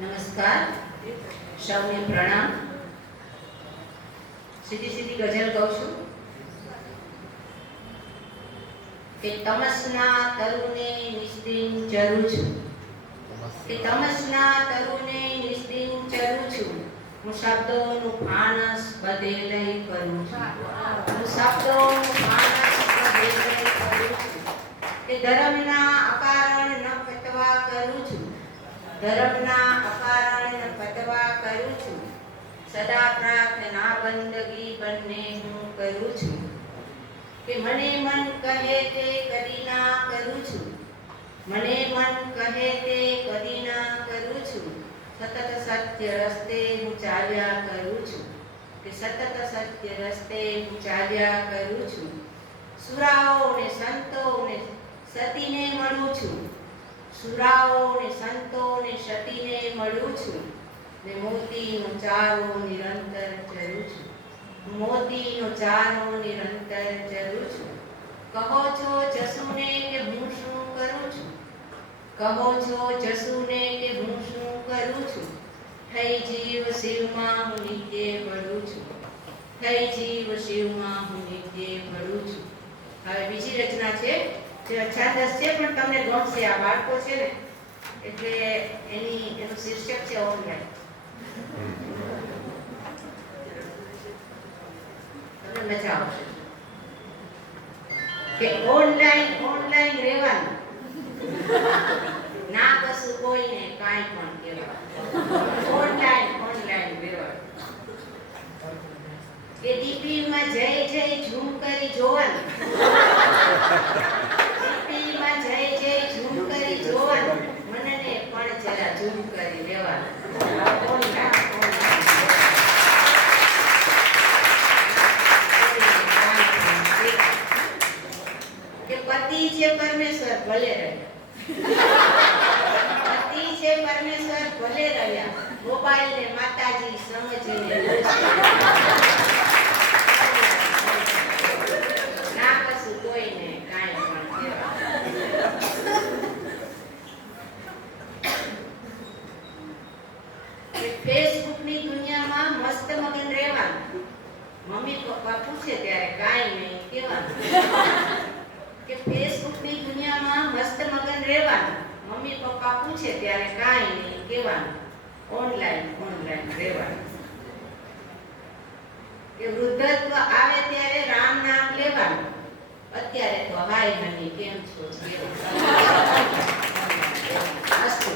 નમસ્કાર. સૌને પ્રણામ. સીધી સીધી ગઝલ કહું છું. કે તમસના તરુને નિસ્તિન ચરું છું. કે તમસના તરુને નિસ્તિન ચરું છું. હું શબ્દોનું ફાનસ બધે લઈ કરું છું. હું શબ્દોનું ફાનસ બધે લઈ કરું છું. કે ધર્મના અકારણ ન ફતવા કરું છું ધર્મના અકારણ ફતવા કરું છું. સદા પ્રાર્થના બંદગી બંને હું કરું છું. કે મને મન કહે તે કદી ના કરું છું. મને મન કહે તે કદી ના કરું છું. સતત સત્ય રસ્તે હું ચાલ્યા કરું છું. કે સતત સત્ય રસ્તે હું ચાલ્યા કરું છું. સુરાઓ ને સંતો ને સતીને મળું છું. સુરાઓ ને સંતો ને સતીને મળું છું ને મોતીનો ચારો નિરંતર ચરું છું. મોતીનો ચારો નિરંતર ચરું છું. કહો છો જસુને કે હું શું કરું છું? કહો છો જસુને કે હું શું કરું છું? થઈ જીવ શિવમાં હું નિત્ય ભળું છું. થઈ જીવ શિવમાં હું નિત્ય ભળું છું. હવે બીજી રચના છે. જે છે, પણ તમને ગમશે આ બાળકો છે ને, એટલે એની, એનું શીર્ષક છે ઓનલાઈન. મજા આવશે. કે ઓનલાઈન ઓનલાઈન રહેવાનું. ના કશું કોઈને કાંઈ પણ કહેવાનું. ઓનલાઈન ઓનલાઈન રહેવાનું. કે ડીપીમાં જઈ જઈ ઝૂમ કરી જોવાનું ડીપીમાં જઈ જઈ ઝૂમ કરી જોવાનું મનને પણ જરા ઝૂમ કરી લેવાનું પતિ છે પરમેશ્વર ભલે રહ્યા. પતિ છે પરમેશ્વર ભલે રહ્યા. મોબાઈલ ને માતાજી સમજીને મમ્મી પપ્પા પૂછે ત્યારે કાંઈ નહીં. કહેવાનું કે ફેસબુકની દુનિયામાં મસ્ત મગન રહેવાનું. મમ્મી પપ્પા પૂછે ત્યારે કાંઈ નહીં. કહેવાનું ઓનલાઈન ઓનલાઈન રહેવાનું. કે વૃદ્ધત્વ આવે ત્યારે રામ નામ લેવાનું. અત્યારે તો હાય નહીં કેમ છો? કેવું? અસ્તુ